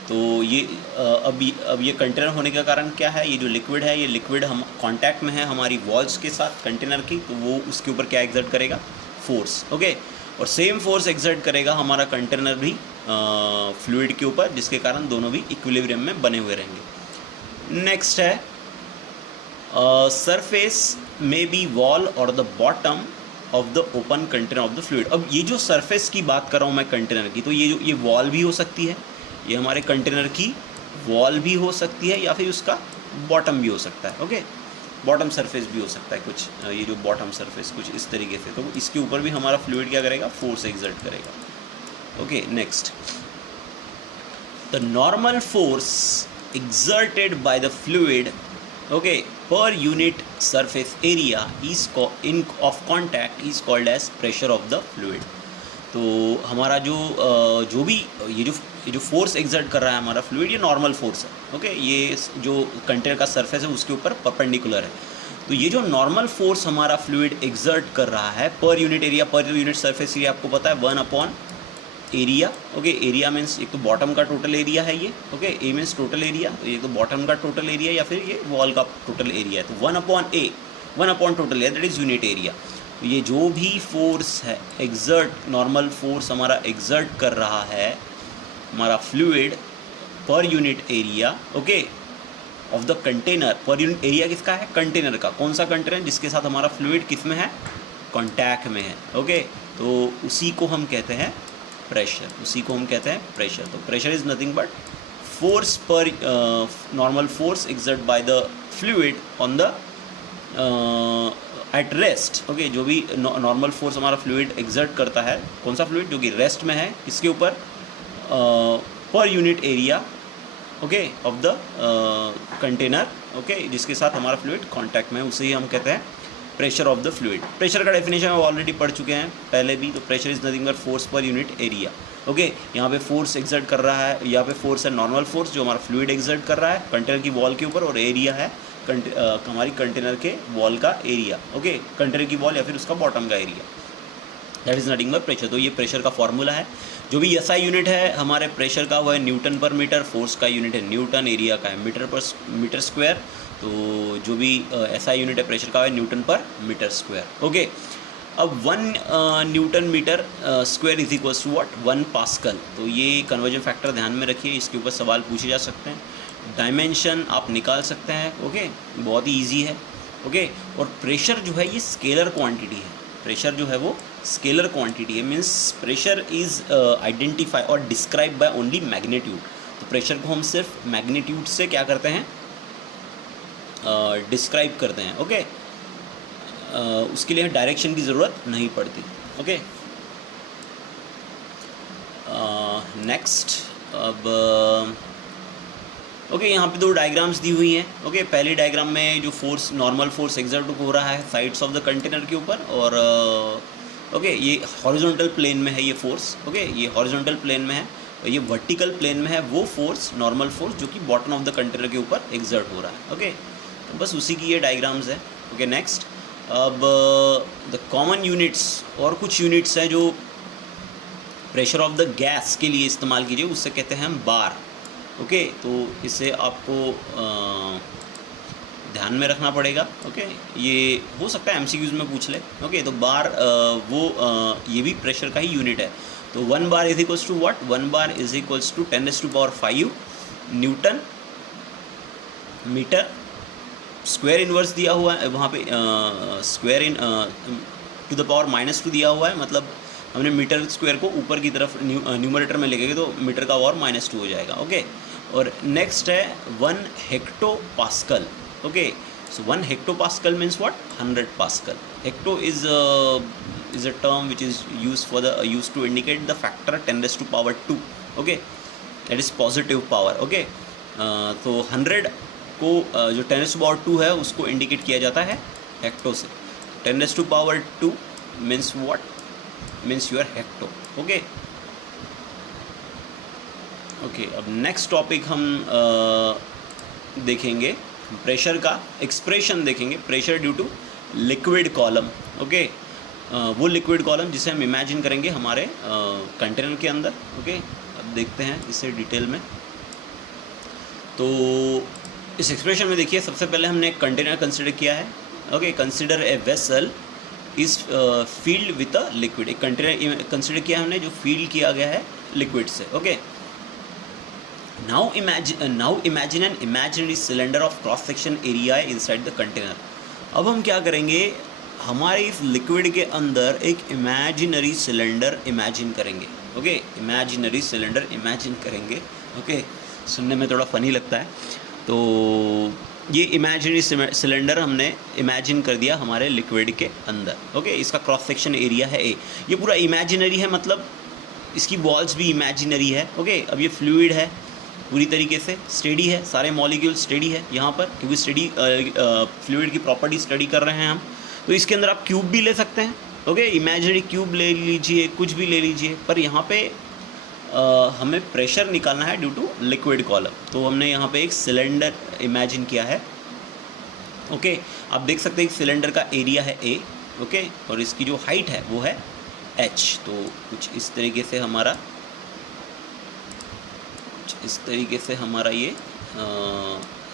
तो ये अब ये कंटेनर होने का कारण क्या है, ये जो लिक्विड है, ये लिक्विड हम कांटेक्ट में है हमारी वॉल्स के साथ कंटेनर की, तो वो उसके ऊपर क्या एक्सर्ट करेगा? Force, okay. और सेम फोर्स एक्सर्ट करेगा हमारा कंटेनर भी फ्लूइड के ऊपर, जिसके कारण दोनों भी इक्विलिब्रियम में बने हुए रहेंगे। नेक्स्ट है सरफेस में बी वॉल और the bottom of the open container of the fluid. अब ये जो सरफेस की बात कर रहा हूँ मैं कंटेनर की, तो ये वॉल भी हो सकती है, ये हमारे कंटेनर की वॉल भी हो सकती है, या फिर उसका बॉटम भी हो सकता है, ओके। बॉटम सरफेस भी हो सकता है कुछ, ये जो बॉटम सरफेस कुछ इस तरीके से, तो इसके ऊपर भी हमारा फ्लूइड क्या करेगा? फोर्स एक्सर्ट करेगा, okay. Next, the normal force exerted by the fluid, okay, per unit surface area is in of contact is called as pressure of the fluid. तो हमारा जो भी ये जो फोर्स एक्सर्ट कर रहा है हमारा फ्लूइड, ये नॉर्मल फोर्स है, ओके। ये जो कंटेनर का सरफेस है उसके ऊपर परपेंडिकुलर है। तो ये जो नॉर्मल फोर्स हमारा फ्लूइड एक्सर्ट कर रहा है पर यूनिट एरिया, पर यूनिट सरफेस एरिया आपको पता है 1/, एरिया, ओके, एरिया मीन्स एक तो बॉटम का टोटल एरिया है ये, ओके, ए मीन्स टोटल एरिया, तो ये तो बॉटम का टोटल एरिया या फिर ये वॉल का टोटल एरिया है, तो 1/A, 1 total area, that is unit area. तो ये जो भी फोर्स है एग्जर्ट, नॉर्मल फोर्स हमारा एग्जर्ट कर रहा है हमारा फ्लूइड पर unit area, okay, of the container, पर यूनिट एरिया किसका है, कंटेनर का, कौन सा कंटेनर जिसके साथ हमारा फ्लूइड किस में है, कॉन्टैक्ट में है, ओके, तो उसी को हम कहते हैं प्रेशर, उसी को हम कहते हैं प्रेशर। तो pressure is nothing but force per normal force exert by the fluid on the at rest, okay, जो भी नॉर्मल फोर्स हमारा फ्लूइड एक्सर्ट करता है, कौन सा फ्लूइड जो कि रेस्ट में है, इसके ऊपर पर unit area, okay, of the container, okay, जिसके साथ हमारा फ्लूइड कांटेक्ट में है, उसे ही हम कहते हैं pressure of the fluid. Pressure का डेफिनेशन हम ऑलरेडी पढ़ चुके हैं पहले भी, तो pressure is nothing but force per unit area, okay. यहाँ पे फोर्स एक्सर्ट कर रहा है, यहाँ पे फोर्स है नॉर्मल फोर्स जो हमारा फ्लूइड एक्सर्ट कर रहा है कंटेनर की वॉल के ऊपर, और एरिया है हमारी कंटेनर के वॉल का एरिया, ओके, कंटेनर की वॉल या फिर उसका बॉटम का area, that is nothing but pressure. तो ये प्रेशर का फॉर्मूला है। जो भी एसआई यूनिट है हमारे प्रेशर का वो है न्यूटन पर मीटर, फोर्स का यूनिट है न्यूटन, एरिया का है मीटर स्क्वायर। तो जो भी एसआई यूनिट है प्रेशर का है न्यूटन पर मीटर स्क्वायर, ओके। अब 1 newton metre square is equals to what, 1 pascal. तो ये कन्वर्जन फैक्टर ध्यान में रखिए, इसके ऊपर सवाल पूछे जा सकते हैं। डायमेंशन आप निकाल सकते हैं, ओके, बहुत ही ईजी है, ओके। और प्रेशर जो है ये स्केलर क्वांटिटी है, प्रेशर जो है वो स्केलर क्वांटिटी है, मीन्स प्रेशर इज़ आइडेंटिफाई और डिस्क्राइब बाय ओनली मैग्नीट्यूड। तो प्रेशर को हम सिर्फ मैग्नीट्यूड से क्या करते हैं, डिस्क्राइब करते हैं, ओके। उसके लिए डायरेक्शन की ज़रूरत नहीं पड़ती, ओके। नेक्स्ट, अब ओके, यहाँ पे 2 डायग्राम्स दी हुई हैं, ओके। पहली डायग्राम में जो फोर्स, नॉर्मल फोर्स एक्सर्ट हो रहा है साइड्स ऑफ द कंटेनर के ऊपर, और ओके, ये हॉरिजॉन्टल प्लेन में है ये फोर्स, ओके, ये हॉरिजॉन्टल प्लेन में है, और ये वर्टिकल प्लेन में है वो फोर्स, नॉर्मल फोर्स जो कि बॉटम ऑफ द कंटेनर के ऊपर एक्सर्ट हो रहा है, ओके। तो बस उसी की ये डायग्राम्स है, ओके। नेक्स्ट, अब द कॉमन यूनिट्स, और कुछ यूनिट्स हैं जो प्रेशर ऑफ द गैस के लिए इस्तेमाल कीजिए, उससे कहते हैं हम बार, ओके। तो इसे आपको ध्यान में रखना पड़ेगा, ओके। ये हो सकता है एमसीक्यूज में पूछ ले, ओके। तो बार ये भी प्रेशर का ही यूनिट है। तो 1 bar is equals to what, 1 bar is equals to 10⁵ newton metre square inverse दिया हुआ है वहाँ पे, square in to the power -2 दिया हुआ है, मतलब हमने मीटर स्क्वायर को ऊपर की तरफ न्यूमरेटर में लेके गए तो मीटर का पावर -2 हो जाएगा, ओके। और नेक्स्ट है 1 hectopascal, okay. So 1 hectopascal means what, 100 pascal. Hecto is a term which is used to indicate the factor 10⁻², okay, that is positive power, okay। तो 100 को जो 10⁻² है उसको इंडिकेट किया जाता है हेक्टो से। 10⁻² means what, means your hecto, okay, okay. अब नेक्स्ट टॉपिक हम देखेंगे प्रेशर का एक्सप्रेशन देखेंगे, pressure due to liquid column, okay. वो लिक्विड कॉलम जिसे हम इमेजिन करेंगे हमारे कंटेनर के अंदर, ओके। अब देखते हैं इसे डिटेल में। तो इस एक्सप्रेशन में देखिए, सबसे पहले हमने एक कंटेनर कंसिडर किया है, okay. Consider a vessel is field with a liquid. एक कंटेनर कंसिडर किया हमने जो फील्ड किया गया है लिक्विड से, okay. Now imagine an imaginary cylinder of cross section area inside the container. अब हम क्या करेंगे, हमारे इस लिक्विड के अंदर एक इमेजिनरी सिलेंडर इमेजिन करेंगे, ओके। इमेजिनरी सिलेंडर इमेजिन करेंगे, ओके। सुनने में थोड़ा फनी लगता है। तो ये इमेजिनरी सिलेंडर हमने इमेजिन कर दिया हमारे लिक्विड के अंदर, ओके। इसका क्रॉस सेक्शन एरिया है ए। ये पूरा इमेजिनरी है, मतलब इसकी वॉल्स भी इमेजिनरी है, ओके। अब ये फ्लूइड है, पूरी तरीके से स्टेडी है, सारे मॉलिक्यूल स्टेडी है यहाँ पर, क्योंकि स्टेडी फ्लूइड की प्रॉपर्टी स्टडी कर रहे हैं हम। तो इसके अंदर आप क्यूब भी ले सकते हैं, ओके। इमेजिनरी क्यूब ले लीजिए, कुछ भी ले लीजिए, पर यहाँ पे हमें प्रेशर निकालना है ड्यू टू लिक्विड कॉलम। तो हमने यहाँ पे एक सिलेंडर इमेजिन किया है, ओके। आप देख सकते हैं सिलेंडर का एरिया है ए, ओके, और इसकी जो हाइट है वो है h। तो कुछ इस तरीके से हमारा कुछ इस तरीके से हमारा ये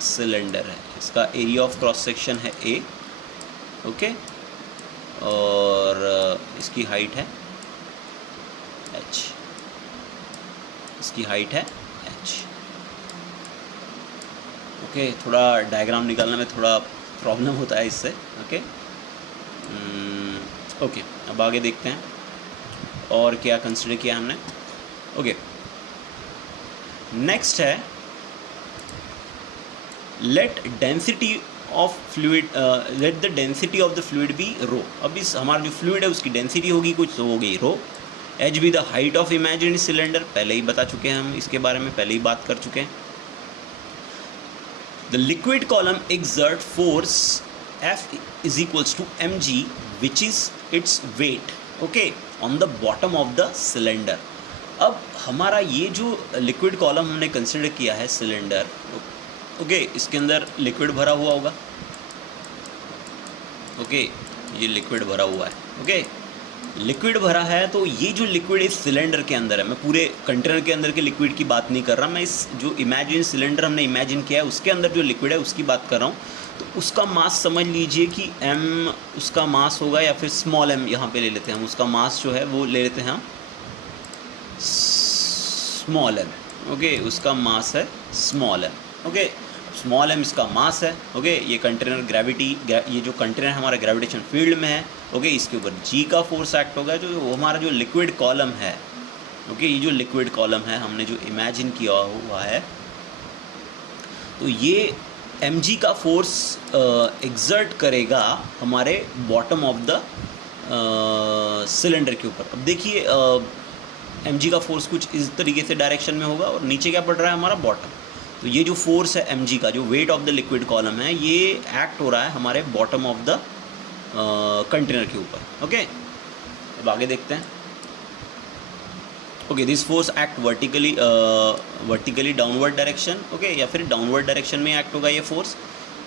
सिलेंडर है। इसका एरिया ऑफ क्रॉस सेक्शन है ए, ओके, और इसकी हाइट है h, इसकी हाइट है h। ओके, थोड़ा डायग्राम निकालने में थोड़ा प्रॉब्लम होता है इससे। ओके ओके, अब आगे देखते हैं और क्या कंसिडर किया हमने। ओके, नेक्स्ट है let density of fluid, let the density of the fluid be rho. अब इस हमारा जो फ्लूइड है उसकी डेंसिटी होगी कुछ, तो हो गई rho. H be the height of imaginary cylinder, पहले ही बता चुके हैं हम इसके बारे में, पहले ही बात कर चुके हैं। The liquid column exert force F is equals to mg which is its weight, okay, on the bottom of the cylinder। अब हमारा ये जो लिक्विड कॉलम हमने कंसिडर किया है सिलेंडर, ओके, इसके अंदर लिक्विड भरा हुआ होगा, ओके, ये लिक्विड भरा हुआ है, ओके, लिक्विड भरा है। तो ये जो लिक्विड इस सिलेंडर के अंदर है, मैं पूरे कंटेनर के अंदर के लिक्विड की बात नहीं कर रहा, मैं इस जो इमेजिन सिलेंडर हमने इमेजिन किया है उसके अंदर जो लिक्विड है उसकी बात कर रहा हूँ। तो उसका मास समझ लीजिए कि m उसका मास होगा, या फिर स्मॉल m यहाँ पे ले लेते हैं हम, उसका मास जो है वो ले लेते हैं हम स्मॉल m, ओके, उसका मास है small m, okay, small m इसका मास है, ओके। ये कंटेनर ग्रेविटी, ये जो कंटेनर हमारा ग्रेविटेशन फील्ड में है, ओके, इसके ऊपर g का फोर्स एक्ट होगा, जो हमारा जो लिक्विड कॉलम है, ओके, ये जो लिक्विड कॉलम है हमने जो इमेजिन किया हुआ है, तो ये mg का फोर्स एक्सर्ट करेगा हमारे बॉटम ऑफ द सिलेंडर के ऊपर। अब देखिए mg का फोर्स कुछ इस तरीके से डायरेक्शन में होगा और नीचे क्या पड़ रहा है हमारा बॉटम। तो ये जो फोर्स है mg का, जो weight of the liquid column है, ये एक्ट हो रहा है हमारे बॉटम ऑफ द कंटेनर के ऊपर, ओके। अब आगे देखते हैं। Okay, this force act vertically downward direction, okay, या फिर डाउनवर्ड डायरेक्शन में एक्ट होगा ये force,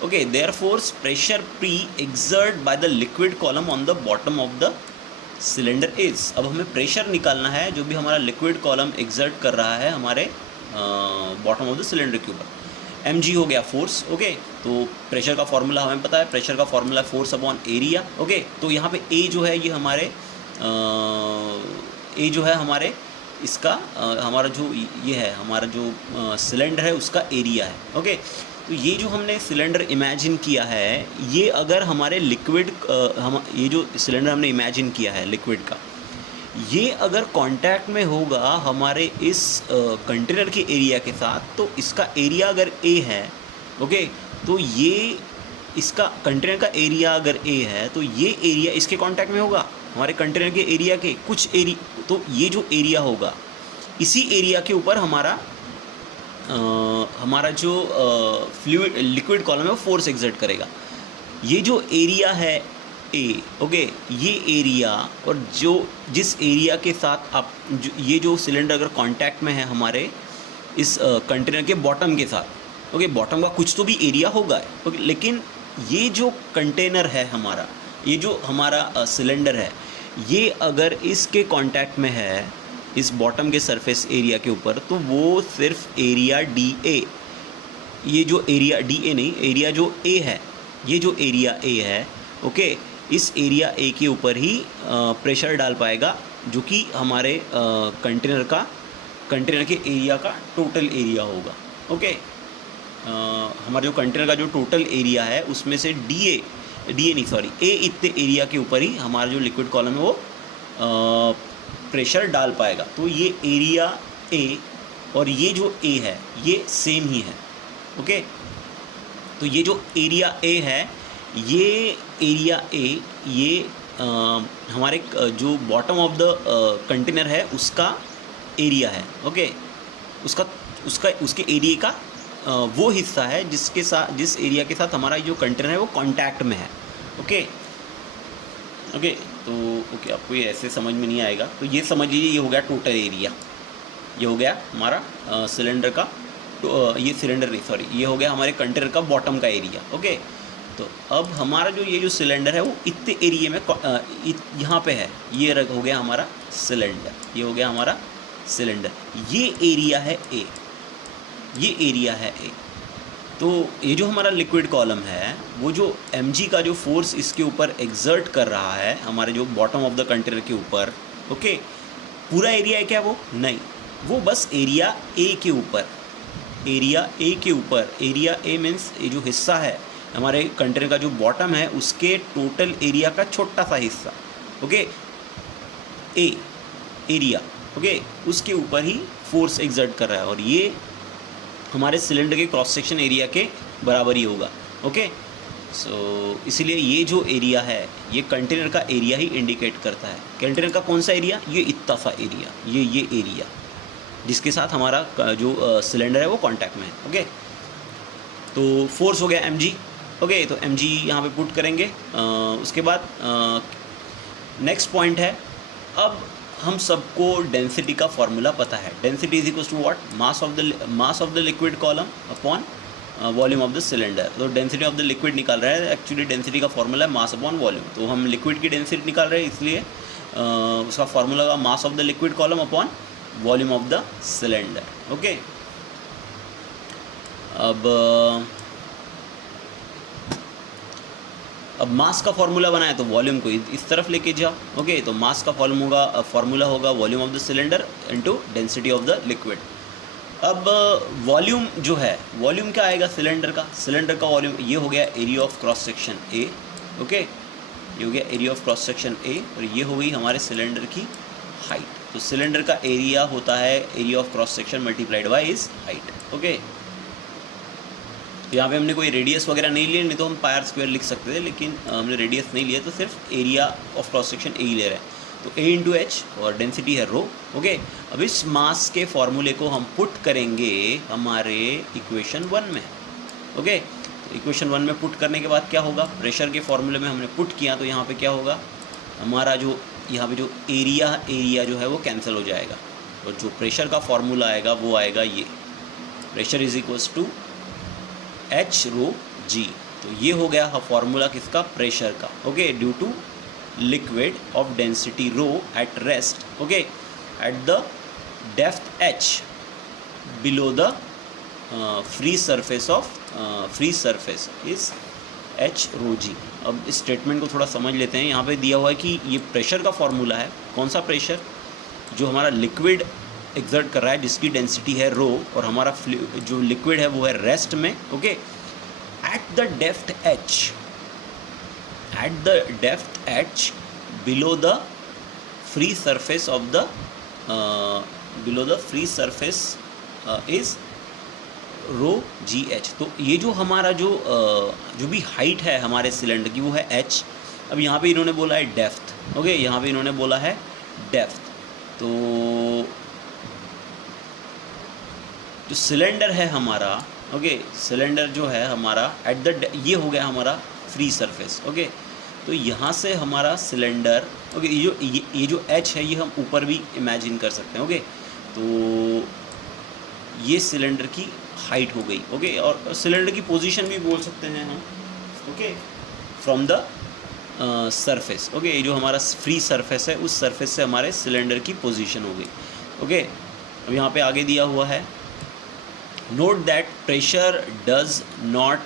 okay. There force pressure pre exert by the liquid column on the bottom of the cylinder is. अब हमें प्रेशर निकालना है जो भी हमारा लिक्विड कॉलम एक्सर्ट कर रहा है हमारे बॉटम ऑफ द सिलेंडर के ऊपर। mg हो गया फोर्स, ओके। तो प्रेशर का फॉर्मूला हमें पता है, प्रेशर का formula force upon area, okay. तो यहाँ पे a जो है ये हमारे a जो है हमारे इसका हमारा जो ये है हमारा जो सिलेंडर है उसका एरिया है, ओके। तो ये जो हमने सिलेंडर इमेजिन किया है, ये अगर हमारे लिक्विड हम ये जो सिलेंडर हमने इमेजिन किया है लिक्विड का, ये अगर कांटेक्ट में होगा हमारे इस कंटेनर के एरिया के साथ, तो इसका एरिया अगर a है, ओके, तो ये इसका कंटेनर का एरिया अगर a है तो ये एरिया इसके कांटेक्ट में होगा हमारे कंटेनर के एरिया के कुछ एरिया। तो ये जो एरिया होगा, इसी एरिया के ऊपर हमारा जो फ्लूइड लिक्विड कॉलम है वो फोर्स एक्सर्ट करेगा। ये जो एरिया है ए, ओके, ये एरिया और जो जिस एरिया के साथ आप ये जो सिलेंडर अगर कांटेक्ट में है हमारे इस कंटेनर के बॉटम के साथ, ओके, बॉटम का कुछ तो भी एरिया होगा, ओके। लेकिन ये जो कंटेनर है हमारा, ये जो हमारा सिलेंडर है, ये अगर इसके कांटेक्ट में है इस बॉटम के सरफेस एरिया के ऊपर, तो वो सिर्फ एरिया डी ए, ये जो एरिया डी ए नहीं, एरिया जो ए है, ये जो एरिया ए है, ओके, इस एरिया ए के ऊपर ही प्रेशर डाल पाएगा, जो कि हमारे कंटेनर के एरिया का टोटल एरिया होगा, ओके। हमारे जो कंटेनर का जो टोटल एरिया है उसमें से ए इतने एरिया के ऊपर ही हमारा जो लिक्विड कॉलम है वो प्रेशर डाल पाएगा। तो ये एरिया ए और ये जो ए है ये सेम ही है, ओके। तो ये जो एरिया ए है, ये एरिया ए, ये हमारे जो बॉटम ऑफ द कंटेनर है उसका एरिया है, ओके। उसके एरिया का वो हिस्सा है जिस एरिया के साथ हमारा जो कंटेनर है वो कांटेक्ट में है, ओके। तो ओके, आपको ये ऐसे समझ में नहीं आएगा, तो ये समझ लीजिए ये हो गया टोटल एरिया, ये हो गया हमारा सिलेंडर का, तो ये सिलेंडर नहीं, सॉरी, ये हो गया हमारे कंटेनर का बॉटम का एरिया, ओके। तो अब हमारा जो ये जो सिलेंडर है वो इतने एरिया में यहाँ पे है, ये हो गया हमारा सिलेंडर, ये हो गया हमारा सिलेंडर, ये एरिया है ए, ये एरिया है ए। तो ये जो हमारा लिक्विड कॉलम है, वो जो mg का जो फोर्स इसके ऊपर एग्जर्ट कर रहा है हमारे जो बॉटम ऑफ द कंटेनर के ऊपर, ओके, पूरा एरिया है क्या वो? नहीं, वो बस एरिया ए के ऊपर, एरिया ए के ऊपर, एरिया ए मीन्स ये जो हिस्सा है हमारे कंटेनर का जो बॉटम है उसके टोटल एरिया का छोटा सा हिस्सा, ओके, ए एरिया, ओके, उसके ऊपर ही फोर्स एग्जर्ट कर रहा है और ये हमारे सिलेंडर के क्रॉस सेक्शन एरिया के बराबर ही होगा, ओके। सो इसीलिए ये जो एरिया है ये कंटेनर का एरिया ही इंडिकेट करता है। कंटेनर का कौन सा एरिया? ये इतना सा एरिया, ये एरिया जिसके साथ हमारा जो सिलेंडर है वो कांटेक्ट में है, ओके। तो फोर्स हो गया mg, ओके, तो mg यहाँ पे पुट करेंगे। उसके बाद नेक्स्ट पॉइंट है, अब हम सबको डेंसिटी का फॉर्मूला पता है। Density is equal to what? Mass of the liquid column upon volume of the cylinder. तो डेंसिटी ऑफ द लिक्विड निकाल रहे हैं, एक्चुअली डेंसिटी का फॉर्मूला है मास अपॉन वॉल्यूम। तो हम लिक्विड की डेंसिटी निकाल रहे हैं, इसलिए उसका फॉर्मूला होगा मास of the liquid column upon volume of the cylinder, okay. अब मास का फॉर्मूला बनाए तो वॉल्यूम को इस तरफ लेके जाओ, ओके। तो मास का फॉर्मूला होगा volume of the cylinder into density of the liquid. अब वॉल्यूम जो है, वॉल्यूम क्या आएगा सिलेंडर का? सिलेंडर का वॉल्यूम ये हो गया area of cross section A, okay, ये हो गया एरिया ऑफ क्रॉस सेक्शन ए, और ये हो गई हमारे सिलेंडर की हाइट। तो सिलेंडर का एरिया होता है area of cross section multiplied by is height, okay. तो यहाँ पे हमने कोई रेडियस वगैरह नहीं लिए, नहीं तो हम पायर स्क्वायर लिख सकते थे, लेकिन हमने रेडियस नहीं लिया, तो सिर्फ area of cross section A ही ले रहे हैं। तो ए इंटू एच और डेंसिटी है रो, ओके। अब इस मास के फॉर्मूले को हम पुट करेंगे हमारे इक्वेशन 1 में, ओके। तो इक्वेशन 1 में पुट करने के बाद क्या होगा? प्रेशर के फॉर्मूले में हमने पुट किया, तो यहाँ पे क्या होगा? हमारा जो यहाँ पे जो एरिया जो है वो कैंसिल हो जाएगा, और जो प्रेशर का फॉर्मूला आएगा वो आएगा ये, pressure is equals to H rho G. तो ये हो गया फॉर्मूला किसका? प्रेशर का, okay, due to liquid of density rho at rest, okay, at the depth H below the free surface is H rho G. अब इस statement को थोड़ा समझ लेते हैं। यहाँ पे दिया हुआ है कि ये प्रेशर का फॉर्मूला है। कौन सा प्रेशर? जो हमारा लिक्विड एग्जर्ट कर रहा है, जिसकी डेंसिटी है रो, और हमारा जो लिक्विड है वो है रेस्ट में, okay, at the depth H below the free surface of the is rho g h. तो ये जो हमारा जो भी हाइट है हमारे सिलेंडर की वो है एच। अब यहाँ पे इन्होंने बोला है डेप्थ, ओके, यहाँ पे इन्होंने बोला है डेप्थ। तो जो सिलेंडर है हमारा, ओके, सिलेंडर जो है हमारा एट द, ये हो गया हमारा फ्री सरफेस, ओके। तो यहाँ से हमारा सिलेंडर, ओके, ये जो एच है ये हम ऊपर भी इमेजिन कर सकते हैं, ओके। तो ये सिलेंडर की हाइट हो गई, ओके, और सिलेंडर की पोजीशन भी बोल सकते हैं हम, okay, from the surface, okay. ये जो हमारा फ्री सरफेस है उस सरफेस से हमारे सिलेंडर की पोजीशन हो गई, ओके। अब यहाँ पे आगे दिया हुआ है, note that pressure does not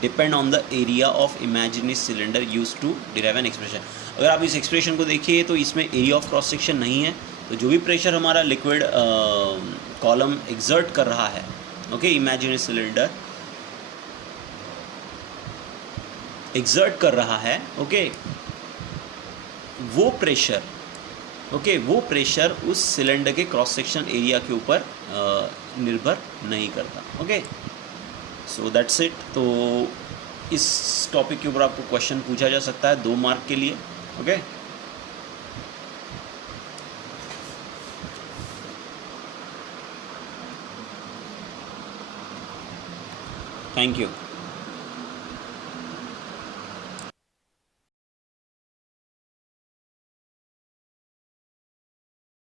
depend on the area of imaginary cylinder use to derive an expression. अगर आप इस एक्सप्रेशन को देखिए तो इसमें एरिया ऑफ क्रॉस सेक्शन नहीं है। तो जो भी प्रेशर हमारा लिक्विड कॉलम एग्जर्ट कर रहा है, ओके, इमेजिनरी सिलेंडर एग्जर्ट कर रहा है, ओके, वो प्रेशर, ओके, वो प्रेशर उस सिलेंडर के क्रॉस सेक्शन एरिया के ऊपर निर्भर नहीं करता, ओके। So that's it. तो इस टॉपिक के ऊपर आपको क्वेश्चन पूछा जा सकता है 2 मार्क के लिए, ओके। Thank you.